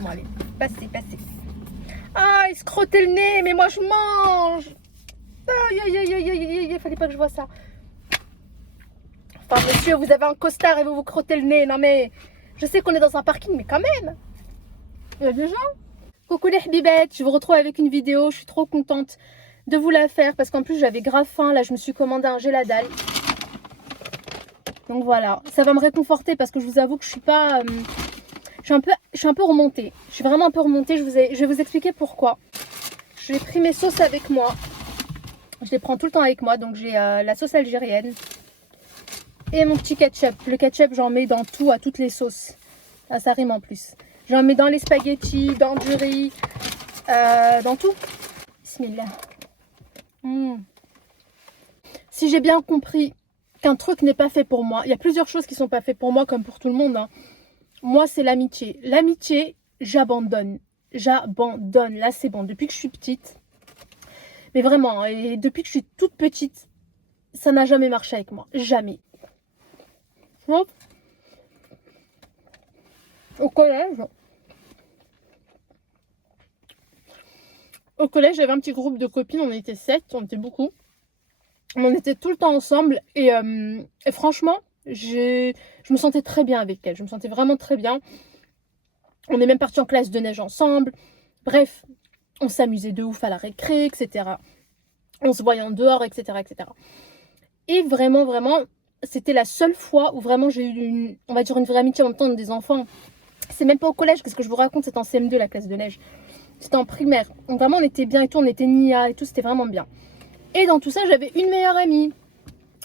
Bon, allez, passez, passez. Ah, il se crottait le nez, mais moi je mange. Aïe, aïe, aïe, aïe, aïe, aïe, il fallait pas que je vois ça. Enfin, monsieur, vous avez un costard et vous vous crottez le nez. Non, mais je sais qu'on est dans un parking, mais quand même. Il y a des gens. Coucou les habibettes, je vous retrouve avec une vidéo. Je suis trop contente de vous la faire parce qu'en plus, j'avais grave faim. Là, je me suis commandé un Geladal. Donc voilà, ça va me réconforter parce que je vous avoue que je suis pas... je suis un peu remontée. Je suis vraiment un peu remontée. Je vais vous expliquer pourquoi. J'ai pris mes sauces avec moi. Je les prends tout le temps avec moi. Donc j'ai la sauce algérienne. Et mon petit ketchup. Le ketchup, j'en mets dans tout, à toutes les sauces. Ah, ça rime en plus. J'en mets dans les spaghettis, dans du riz, dans tout. Bismillah. Si j'ai bien compris qu'un truc n'est pas fait pour moi, il y a plusieurs choses qui sont pas faites pour moi comme pour tout le monde. Hein. Moi, c'est l'amitié. L'amitié, j'abandonne. J'abandonne. Là, c'est bon. Depuis que je suis petite, mais vraiment, et depuis que je suis toute petite, ça n'a jamais marché avec moi. Jamais. Hop. Au collège, j'avais un petit groupe de copines, on était 7, on était beaucoup. On était tout le temps ensemble et franchement, je me sentais très bien avec elles. Je me sentais vraiment très bien. On est même partis en classe de neige ensemble. Bref, on s'amusait de ouf à la récré, etc. On se voyait en dehors, etc., etc. Et vraiment, vraiment, c'était la seule fois où vraiment j'ai eu, on va dire, une vraie amitié en même temps des enfants. C'est même pas au collège, qu'est-ce que je vous raconte, c'est en CM2 la classe de neige. C'était en primaire. Donc vraiment, on était bien et tout, on était Nia et tout, c'était vraiment bien. Et dans tout ça, j'avais une meilleure amie.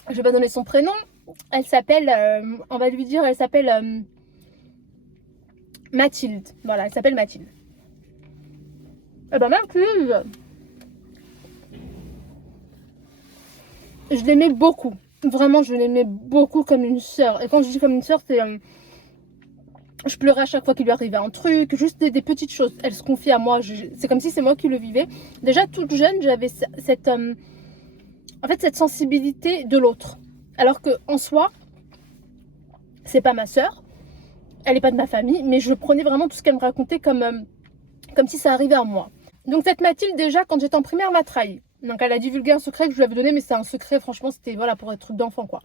Je vais pas donner son prénom. Elle s'appelle, on va lui dire, elle s'appelle Mathilde. Voilà, elle s'appelle Mathilde. Eh ben Mathilde, je l'aimais beaucoup. Vraiment, je l'aimais beaucoup comme une sœur. Et quand je dis comme une sœur, c'est... je pleurais à chaque fois qu'il lui arrivait un truc, juste des petites choses. Elle se confiait à moi. C'est comme si c'est moi qui le vivais. Déjà, toute jeune, j'avais cette... en fait, cette sensibilité de l'autre. Alors que en soi, c'est pas ma sœur. Elle est pas de ma famille. Mais je prenais vraiment tout ce qu'elle me racontait comme si ça arrivait à moi. Donc cette Mathilde, déjà, quand j'étais en primaire, m'a trahi. Donc elle a divulgué un secret que je lui avais donné, mais c'est un secret, franchement, c'était voilà, pour être truc d'enfant, quoi.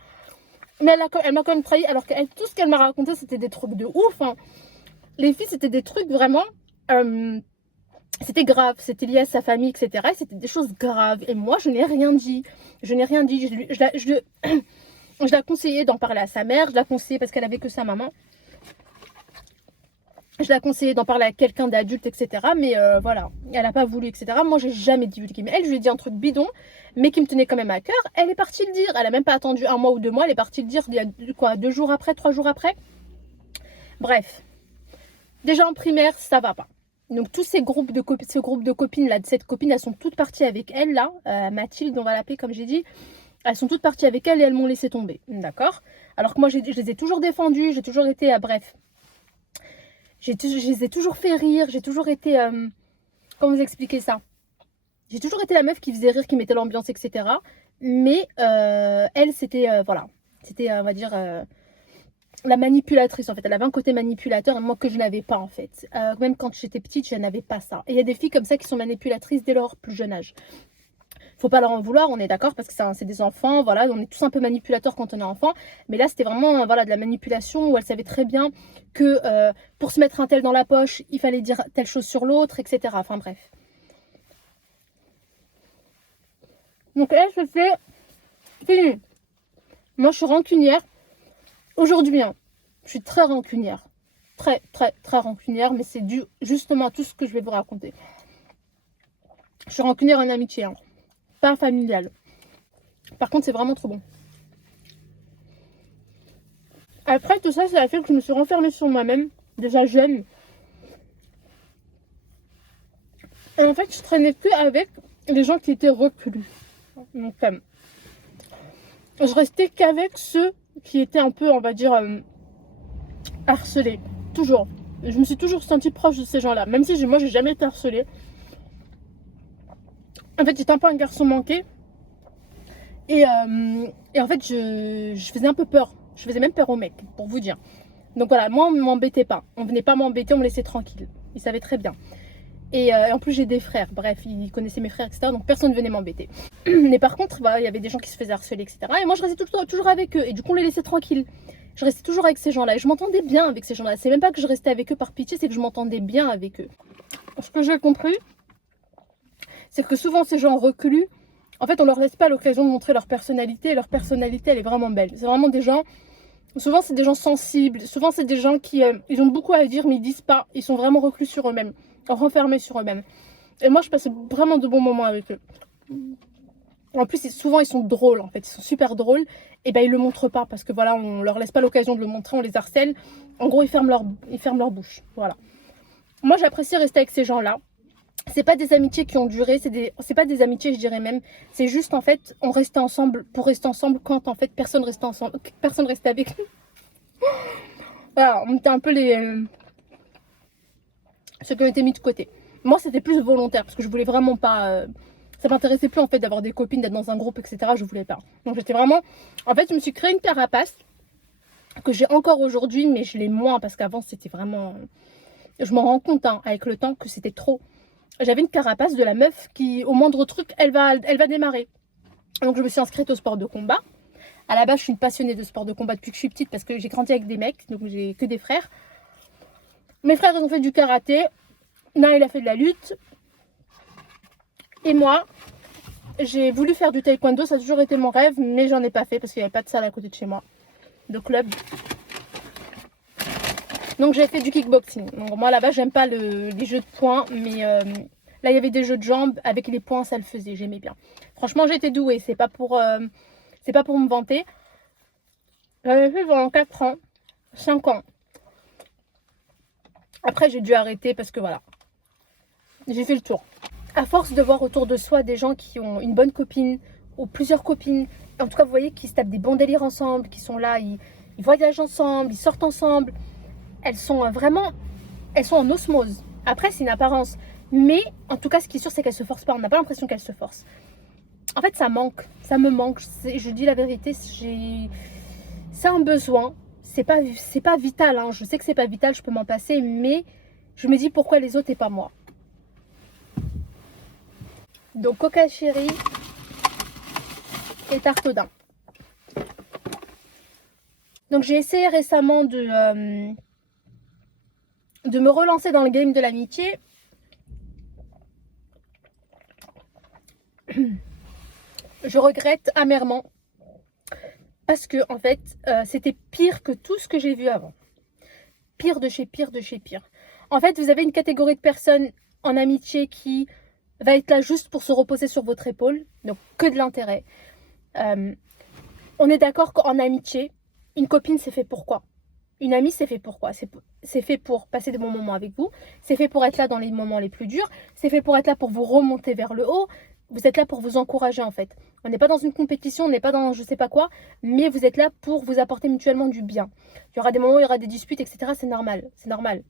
Mais elle m'a quand même trahi, alors que tout ce qu'elle m'a raconté, c'était des trucs de ouf. Hein. Les filles, c'était des trucs vraiment... c'était grave, c'était lié à sa famille, etc. Et c'était des choses graves. Et moi, je n'ai rien dit. Je n'ai rien dit. Je l'ai conseillé d'en parler à sa mère. Je l'ai conseillé parce qu'elle avait que sa maman. Je l'ai conseillé d'en parler à quelqu'un d'adulte, etc. Mais voilà, elle n'a pas voulu, etc. Moi, j'ai jamais divulgué. Mais elle, je lui ai dit un truc bidon, mais qui me tenait quand même à cœur. Elle est partie le dire. Elle n'a même pas attendu 1 mois ou 2 mois. Elle est partie le dire il y a quoi, 2 jours après, 3 jours après. Bref. Déjà en primaire, ça va pas. Donc tous ces groupes de copines là, de cette copine, elles sont toutes parties avec elle là. Mathilde, on va l'appeler comme j'ai dit. Elles sont toutes parties avec elle et elles m'ont laissé tomber. D'accord. Alors que moi, je les ai toujours défendues. J'ai toujours été, bref. Je les ai toujours fait rire, j'ai toujours été... comment vous expliquer ça? J'ai toujours été la meuf qui faisait rire, qui mettait l'ambiance, etc. Mais elle, c'était... voilà. C'était, on va dire... la manipulatrice, en fait. Elle avait un côté manipulateur, et moi, que je n'avais pas, en fait. Même quand j'étais petite, je n'avais pas ça. Et il y a des filles comme ça qui sont manipulatrices dès leur plus jeune âge. Faut pas leur en vouloir, on est d'accord, parce que c'est des enfants, voilà, on est tous un peu manipulateurs quand on est enfant, mais là c'était vraiment voilà, de la manipulation où elle savait très bien que pour se mettre un tel dans la poche, il fallait dire telle chose sur l'autre, etc. Enfin bref. Donc là c'était fini. Moi je suis rancunière, aujourd'hui, hein, je suis très rancunière, très rancunière, mais c'est dû justement à tout ce que je vais vous raconter. Je suis rancunière en amitié, hein. Pas familial. Par contre, c'est vraiment trop bon. Après, tout ça, ça a fait que je me suis renfermée sur moi-même, déjà jeune. Et en fait, je traînais que avec les gens qui étaient reclus. Donc, je restais qu'avec ceux qui étaient un peu, on va dire, harcelés. Toujours. Je me suis toujours sentie proche de ces gens-là. Même si moi, j'ai jamais été harcelée. En fait, j'étais un peu un garçon manqué. Et en fait, je faisais un peu peur. Je faisais même peur aux mecs, pour vous dire. Donc voilà, moi on ne m'embêtait pas. On venait pas m'embêter, on me laissait tranquille. Ils savaient très bien. Et en plus j'ai des frères, bref, ils connaissaient mes frères, etc. Donc personne ne venait m'embêter. Mais par contre, bah, il y avait des gens qui se faisaient harceler, etc. Et moi je restais toujours avec eux. Et du coup on les laissait tranquilles. Je restais toujours avec ces gens-là. Et je m'entendais bien avec ces gens-là. C'est même pas que je restais avec eux par pitié, c'est que je m'entendais bien avec eux. Ce que j'ai compris, c'est que souvent ces gens reclus, en fait on leur laisse pas l'occasion de montrer leur personnalité. Et leur personnalité elle est vraiment belle. C'est vraiment des gens... Souvent c'est des gens sensibles. Souvent c'est des gens qui ils ont beaucoup à dire mais ils disent pas. Ils sont vraiment reclus sur eux-mêmes. Renfermés sur eux-mêmes. Et moi je passais vraiment de bons moments avec eux. En plus souvent ils sont drôles en fait, ils sont super drôles. Et ben ils le montrent pas parce que voilà, on leur laisse pas l'occasion de le montrer, on les harcèle. En gros ils ferment leur bouche, voilà. Moi j'apprécie rester avec ces gens là. C'est pas des amitiés qui ont duré, c'est pas des amitiés je dirais même. C'est juste en fait on restait ensemble pour rester ensemble quand en fait personne restait ensemble, personne restait avec nous. Voilà, on était un peu ceux qui ont été mis de côté. Moi c'était plus volontaire parce que je voulais vraiment pas... ça m'intéressait plus en fait d'avoir des copines, d'être dans un groupe, etc. Je voulais pas. Donc j'étais vraiment... En fait je me suis créé une carapace que j'ai encore aujourd'hui, mais je l'ai moins parce qu'avant c'était vraiment... Je m'en rends compte hein, avec le temps que c'était trop. J'avais une carapace de la meuf qui au moindre truc elle va démarrer. Donc je me suis inscrite au sport de combat. À la base je suis une passionnée de sport de combat depuis que je suis petite parce que j'ai grandi avec des mecs, donc j'ai que des frères. Mes frères ils ont fait du karaté, l'un il a fait de la lutte. Et moi, j'ai voulu faire du taekwondo, ça a toujours été mon rêve, mais j'en ai pas fait parce qu'il n'y avait pas de salle à côté de chez moi, de club. Donc j'ai fait du kickboxing. Donc moi là-bas, j'aime pas les jeux de poings, mais là il y avait des jeux de jambes, avec les poings ça le faisait, j'aimais bien. Franchement j'étais douée, c'est pas pour me vanter. J'avais fait pendant 4 ans, 5 ans. Après j'ai dû arrêter parce que voilà, j'ai fait le tour. À force de voir autour de soi des gens qui ont une bonne copine ou plusieurs copines, en tout cas vous voyez qui se tapent des bons délires ensemble, qui sont là, ils voyagent ensemble, ils sortent ensemble, elles sont en osmose. Après c'est une apparence, mais en tout cas ce qui est sûr c'est qu'elles se forcent pas, on n'a pas l'impression qu'elles se forcent. En fait ça me manque, je dis la vérité, c'est un besoin, c'est pas vital, hein. Je sais que c'est pas vital, je peux m'en passer, mais je me dis pourquoi les autres et pas moi. Donc Coca Chéri et tarte au daim. Donc j'ai essayé récemment de me relancer dans le game de l'amitié. Je regrette amèrement parce que en fait c'était pire que tout ce que j'ai vu avant. Pire de chez pire de chez pire. En fait vous avez une catégorie de personnes en amitié qui va être là juste pour se reposer sur votre épaule, donc que de l'intérêt. On est d'accord qu'en amitié, une copine c'est fait pour quoi? Une amie c'est fait pour quoi? C'est fait pour passer de bons moments avec vous, c'est fait pour être là dans les moments les plus durs, c'est fait pour être là pour vous remonter vers le haut, vous êtes là pour vous encourager en fait. On n'est pas dans une compétition, on n'est pas dans je sais pas quoi, mais vous êtes là pour vous apporter mutuellement du bien. Il y aura des moments où il y aura des disputes, etc. C'est normal, c'est normal.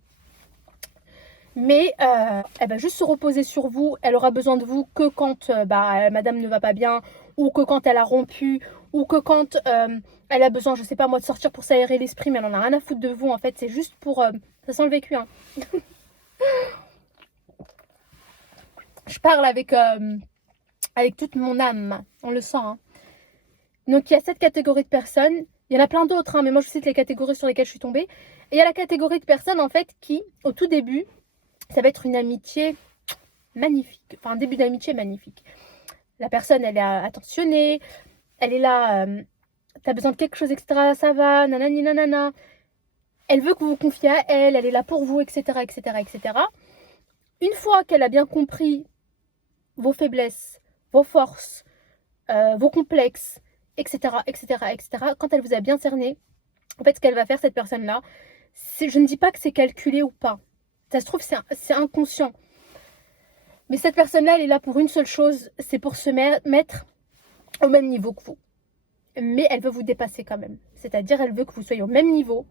Mais elle va juste se reposer sur vous, elle aura besoin de vous que quand madame ne va pas bien, ou que quand elle a rompu, ou que quand elle a besoin, je sais pas moi, de sortir pour s'aérer l'esprit, mais elle en a rien à foutre de vous en fait, c'est juste pour... ça sent le vécu, hein. Je parle avec toute mon âme, on le sent, hein. Donc il y a cette catégorie de personnes, il y en a plein d'autres, hein, mais moi je cite les catégories sur lesquelles je suis tombée. Et il y a la catégorie de personnes en fait qui, au tout début, ça va être une amitié magnifique, enfin un début d'amitié magnifique. La personne elle est attentionnée, elle est là, t'as besoin de quelque chose, etc. Ça va, nanani nanana. Elle veut que vous vous confiez à elle, elle est là pour vous, etc. etc. etc. Une fois qu'elle a bien compris vos faiblesses, vos forces, vos complexes, etc. etc. etc. Quand elle vous a bien cerné, en fait ce qu'elle va faire cette personne-là, je ne dis pas que c'est calculé ou pas. Ça se trouve c'est inconscient. Mais cette personne-là, elle est là pour une seule chose, c'est pour se mettre au même niveau que vous. Mais elle veut vous dépasser quand même. C'est-à-dire, elle veut que vous soyez au même niveau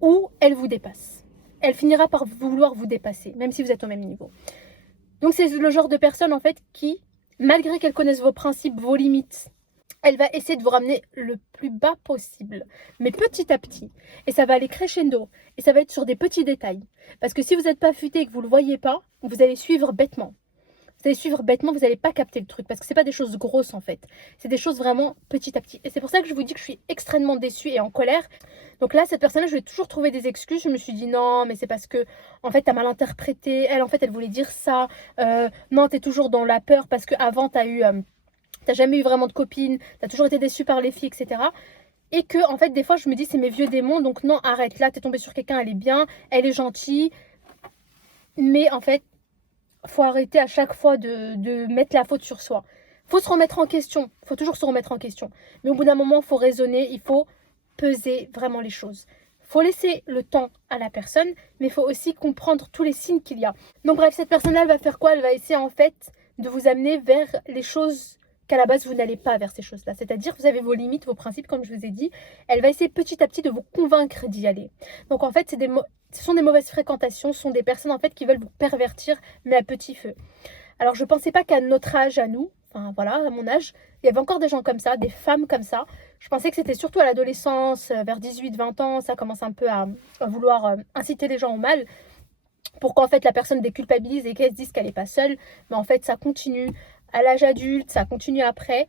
ou elle vous dépasse. Elle finira par vouloir vous dépasser, même si vous êtes au même niveau. Donc c'est le genre de personne en fait qui, malgré qu'elle connaisse vos principes, vos limites, elle va essayer de vous ramener le plus bas possible, mais petit à petit. Et ça va aller crescendo. Et ça va être sur des petits détails. Parce que si vous n'êtes pas futé et que vous ne le voyez pas, vous allez suivre bêtement. Vous allez suivre bêtement, vous n'allez pas capter le truc. Parce que ce n'est pas des choses grosses en fait. C'est des choses vraiment petit à petit. Et c'est pour ça que je vous dis que je suis extrêmement déçue et en colère. Donc là, cette personne-là, je vais toujours trouver des excuses. Je me suis dit non, mais c'est parce que en fait, tu as mal interprété. Elle, en fait, elle voulait dire ça. Non, tu es toujours dans la peur parce qu'avant, tu as eu... t'as jamais eu vraiment de copine, t'as toujours été déçu par les filles, etc. Et que, en fait, des fois, je me dis, c'est mes vieux démons, donc non, arrête, là, t'es tombée sur quelqu'un, elle est bien, elle est gentille. Mais en fait, faut arrêter à chaque fois de mettre la faute sur soi. Faut se remettre en question, faut toujours se remettre en question. Mais au bout d'un moment, il faut raisonner, il faut peser vraiment les choses. Faut laisser le temps à la personne, mais il faut aussi comprendre tous les signes qu'il y a. Donc bref, cette personne-là, elle va faire quoi? Elle va essayer, en fait, de vous amener vers les choses qu'à la base, vous n'allez pas vers ces choses-là. C'est-à-dire, vous avez vos limites, vos principes, comme je vous ai dit. Elle va essayer petit à petit de vous convaincre d'y aller. Donc, en fait, ce sont des mauvaises fréquentations. Ce sont des personnes, en fait, qui veulent vous pervertir, mais à petit feu. Alors, je ne pensais pas qu'à notre âge, à nous, enfin, voilà, à mon âge, il y avait encore des gens comme ça, des femmes comme ça. Je pensais que c'était surtout à l'adolescence, vers 18-20 ans, ça commence un peu à vouloir inciter les gens au mal. Pour qu'en fait, la personne déculpabilise et qu'elle se dise qu'elle n'est pas seule. Mais en fait, ça continue à l'âge adulte, ça continue après.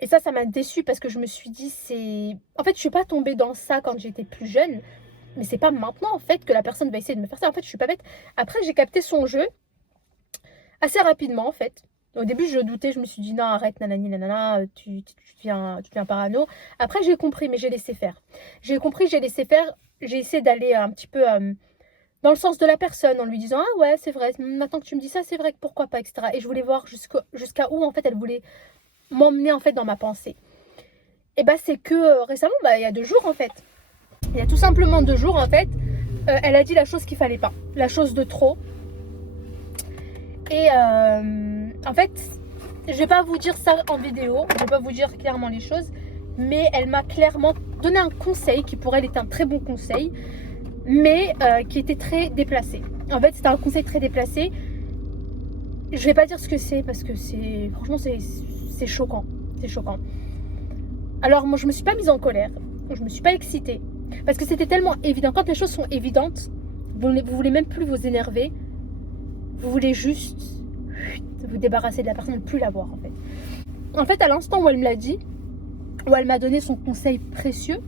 Et ça m'a déçue parce que je me suis dit, c'est... En fait, je suis pas tombée dans ça quand j'étais plus jeune, mais c'est pas maintenant, en fait, que la personne va essayer de me faire ça. En fait, je suis pas bête. Après, j'ai capté son jeu assez rapidement, en fait. Au début, je doutais, je me suis dit, non, arrête, nanani, nanana, tu deviens parano. Après, j'ai compris, mais j'ai laissé faire. J'ai compris, j'ai laissé faire. J'ai essayé d'aller un petit peu... dans le sens de la personne, en lui disant ah ouais c'est vrai, maintenant que tu me dis ça c'est vrai que pourquoi pas, etc. Et je voulais voir jusqu'à où en fait elle voulait m'emmener en fait dans ma pensée. Et bah c'est que récemment, il y a 2 jours en fait, il y a tout simplement 2 jours en fait, elle a dit la chose qu'il fallait pas, la chose de trop. Et en fait, je vais pas vous dire ça en vidéo, je vais pas vous dire clairement les choses, mais elle m'a clairement donné un conseil qui pour elle est un très bon conseil, mais qui était très déplacé. En fait, c'était un conseil très déplacé. Je vais pas dire ce que c'est parce que c'est franchement c'est choquant, c'est choquant. Alors moi je me suis pas mise en colère, je me suis pas excitée parce que c'était tellement évident. Quand les choses sont évidentes, vous voulez même plus vous énerver, vous voulez juste vous débarrasser de la personne, ne plus la voir en fait. En fait, à l'instant où elle me l'a dit, où elle m'a donné son conseil précieux,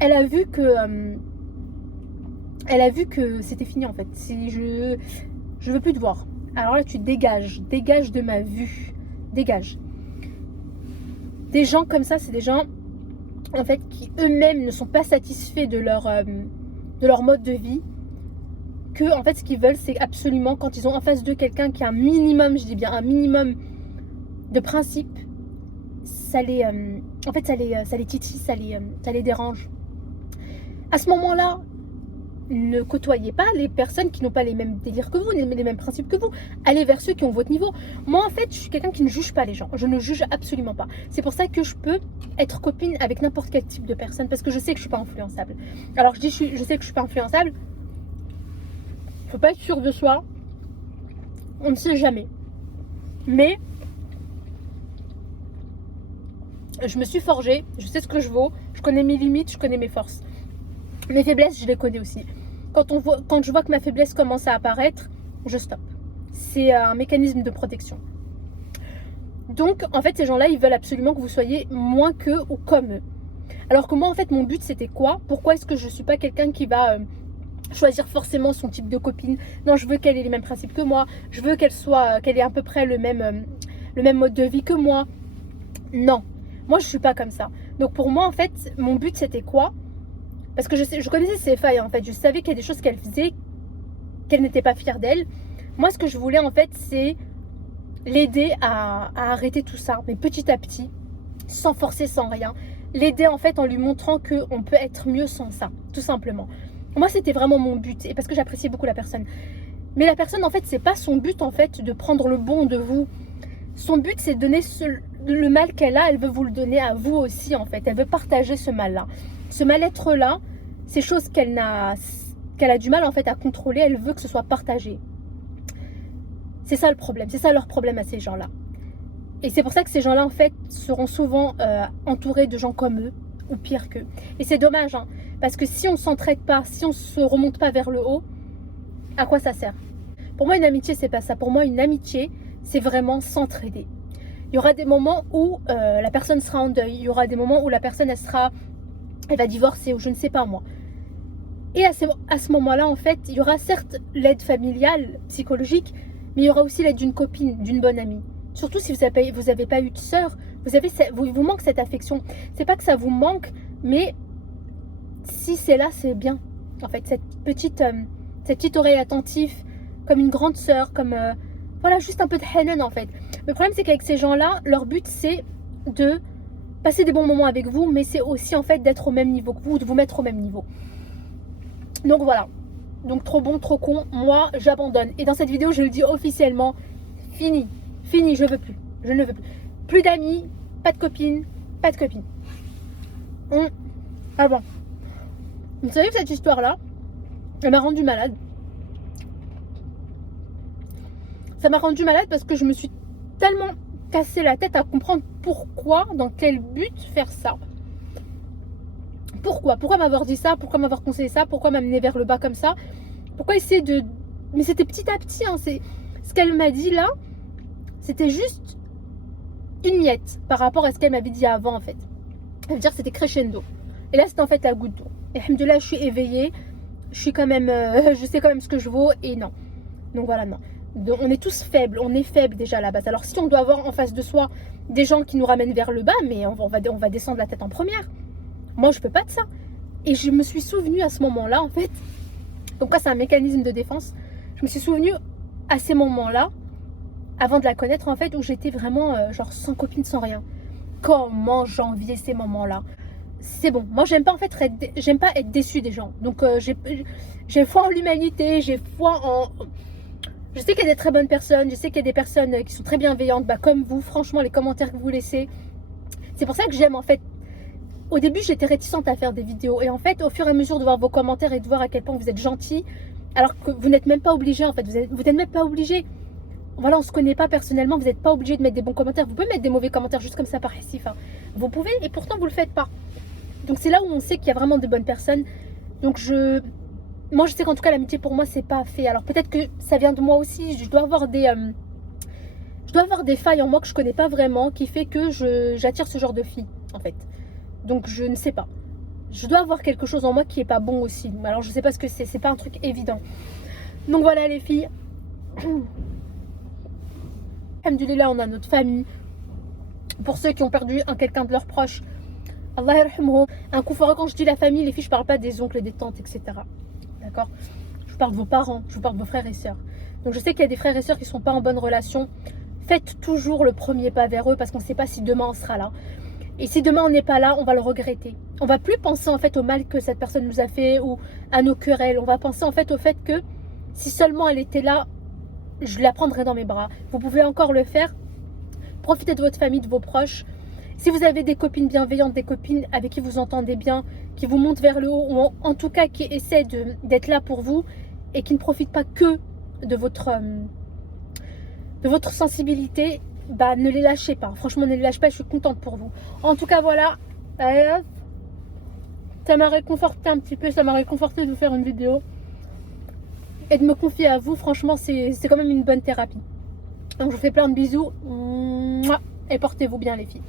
elle a vu que c'était fini en fait. Si je veux plus te voir. Alors là, tu dégages de ma vue, dégage. Des gens comme ça, c'est des gens en fait qui eux-mêmes ne sont pas satisfaits de leur mode de vie. Que en fait, ce qu'ils veulent, c'est absolument quand ils ont en face d'eux quelqu'un qui a un minimum, je dis bien un minimum de principe, ça les titille, ça les dérange. À ce moment-là, ne côtoyez pas les personnes qui n'ont pas les mêmes délires que vous, les mêmes principes que vous. Allez vers ceux qui ont votre niveau. Moi, en fait, je suis quelqu'un qui ne juge pas les gens. Je ne juge absolument pas. C'est pour ça que je peux être copine avec n'importe quel type de personne parce que je sais que je ne suis pas influençable. Alors, je sais que je ne suis pas influençable. Il ne faut pas être sûr de soi. On ne sait jamais. Mais je me suis forgée. Je sais ce que je vaux. Je connais mes limites. Je connais mes forces. Mes faiblesses, je les connais aussi. Quand je vois que ma faiblesse commence à apparaître, je stoppe. C'est un mécanisme de protection. Donc, en fait, ces gens-là, ils veulent absolument que vous soyez moins qu'eux ou comme eux. Alors que moi, en fait, mon but, c'était quoi? Pourquoi est-ce que je ne suis pas quelqu'un qui va choisir forcément son type de copine? Non, je veux qu'elle ait les mêmes principes que moi. Je veux qu'elle ait à peu près le même mode de vie que moi. Non, moi, je ne suis pas comme ça. Donc, pour moi, en fait, mon but, c'était quoi? Parce que je connaissais ses failles en fait, je savais qu'il y a des choses qu'elle faisait, qu'elle n'était pas fière d'elle. Moi ce que je voulais en fait c'est l'aider à arrêter tout ça, mais petit à petit, sans forcer, sans rien. L'aider en fait en lui montrant qu'on peut être mieux sans ça, tout simplement. Moi c'était vraiment mon but, et parce que j'appréciais beaucoup la personne. Mais la personne en fait c'est pas son but en fait de prendre le bon de vous. Son but c'est de donner le mal qu'elle a, elle veut vous le donner à vous aussi en fait. Elle veut partager ce mal-là. Ce mal-être-là, ces choses qu'elle a du mal en fait à contrôler, elle veut que ce soit partagé. C'est ça le problème, c'est ça leur problème à ces gens-là. Et c'est pour ça que ces gens-là, en fait, seront souvent entourés de gens comme eux, ou pire qu'eux. Et c'est dommage, hein, parce que si on ne s'entraide pas, si on ne se remonte pas vers le haut, à quoi ça sert? Pour moi, une amitié, c'est pas ça. Pour moi, une amitié, c'est vraiment s'entraider. Il y aura des moments où la personne sera en deuil. Il y aura des moments où la personne, elle va divorcer, ou je ne sais pas moi. Et à ce moment-là, en fait, il y aura certes l'aide familiale, psychologique, mais il y aura aussi l'aide d'une copine, d'une bonne amie. Surtout si vous avez pas eu de sœur, vous manque cette affection. C'est pas que ça vous manque, mais si c'est là, c'est bien. En fait, cette petite oreille attentive, comme une grande sœur, comme voilà, juste un peu de hanan en fait. Le problème, c'est qu'avec ces gens-là, leur but, c'est de passer des bons moments avec vous, mais c'est aussi en fait d'être au même niveau que vous, de vous mettre au même niveau. Donc voilà. Donc trop bon, trop con, moi j'abandonne. Et dans cette vidéo, je le dis officiellement, fini, je veux plus. Je ne veux plus. Plus d'amis, pas de copines, pas de copines. Ah bon. Vous savez que cette histoire-là, elle m'a rendue malade. Ça m'a rendue malade parce que je me suis tellement cassé la tête à comprendre pourquoi, dans quel but faire ça. Pourquoi m'avoir dit ça? Pourquoi m'avoir conseillé ça? Pourquoi m'amener vers le bas comme ça? Pourquoi essayer de... Mais c'était petit à petit, hein. C'est... Ce qu'elle m'a dit là, c'était juste une miette par rapport à ce qu'elle m'avait dit avant en fait. Ça veut dire que c'était crescendo. Et là, c'était en fait la goutte d'eau. Et alhamdoulilah, je suis éveillée. Je suis quand même... je sais quand même ce que je vaux. Et non. Donc voilà, non. Donc, on est tous faibles. On est faibles déjà à la base. Alors si on doit avoir en face de soi des gens qui nous ramènent vers le bas, mais on va descendre la tête en première. Moi, je peux pas de ça. Et je me suis souvenue à ce moment-là, en fait, donc quoi, c'est un mécanisme de défense. Je me suis souvenue à ces moments-là, avant de la connaître, en fait, où j'étais vraiment genre sans copine, sans rien. Comment j'enviais ces moments-là. C'est bon. Moi, j'aime pas en fait j'aime pas être déçue des gens. Donc j'ai foi en l'humanité, j'ai foi en... Je sais qu'il y a des très bonnes personnes, je sais qu'il y a des personnes qui sont très bienveillantes, bah, comme vous. Franchement, les commentaires que vous laissez, c'est pour ça que j'aime en fait. Au début, j'étais réticente à faire des vidéos. Et en fait, au fur et à mesure de voir vos commentaires et de voir à quel point vous êtes gentils, alors que vous n'êtes même pas obligé, en fait. Vous n'êtes même pas obligé. Voilà, on ne se connaît pas personnellement. Vous n'êtes pas obligé de mettre des bons commentaires. Vous pouvez mettre des mauvais commentaires juste comme ça par ici. Enfin, vous pouvez, et pourtant, vous ne le faites pas. Donc, c'est là où on sait qu'il y a vraiment de bonnes personnes. Donc, moi, je sais qu'en tout cas, l'amitié pour moi, c'est pas fait. Alors, peut-être que ça vient de moi aussi. Je dois avoir des failles en moi que je connais pas vraiment, qui fait que j'attire ce genre de filles, en fait. Donc je ne sais pas. Je dois avoir quelque chose en moi qui est pas bon aussi. Alors je sais pas ce que c'est pas un truc évident. Donc voilà les filles. Alhamdoulilah, on a notre famille. Pour ceux qui ont perdu quelqu'un de leurs proches, Allah yarhamhum. Un coup fort, quand je dis la famille, les filles, je parle pas des oncles et des tantes, etc. D'accord? Je vous parle de vos parents, je vous parle de vos frères et sœurs. Donc je sais qu'il y a des frères et sœurs qui sont pas en bonne relation. Faites toujours le premier pas vers eux parce qu'on ne sait pas si demain on sera là. Et si demain on n'est pas là, on va le regretter. On va plus penser en fait au mal que cette personne nous a fait ou à nos querelles. On va penser en fait au fait que si seulement elle était là, je la prendrais dans mes bras. Vous pouvez encore le faire. Profitez de votre famille, de vos proches. Si vous avez des copines bienveillantes, des copines avec qui vous entendez bien, qui vous montent vers le haut, ou en tout cas qui essaient d'être là pour vous et qui ne profitent pas que de votre sensibilité, bah ne les lâchez pas. Franchement, ne les lâchez pas, je suis contente pour vous. En tout cas, voilà. Ça m'a réconforté un petit peu, ça m'a réconforté de faire une vidéo. Et de me confier à vous, franchement, c'est quand même une bonne thérapie. Donc, je vous fais plein de bisous. Et portez-vous bien, les filles.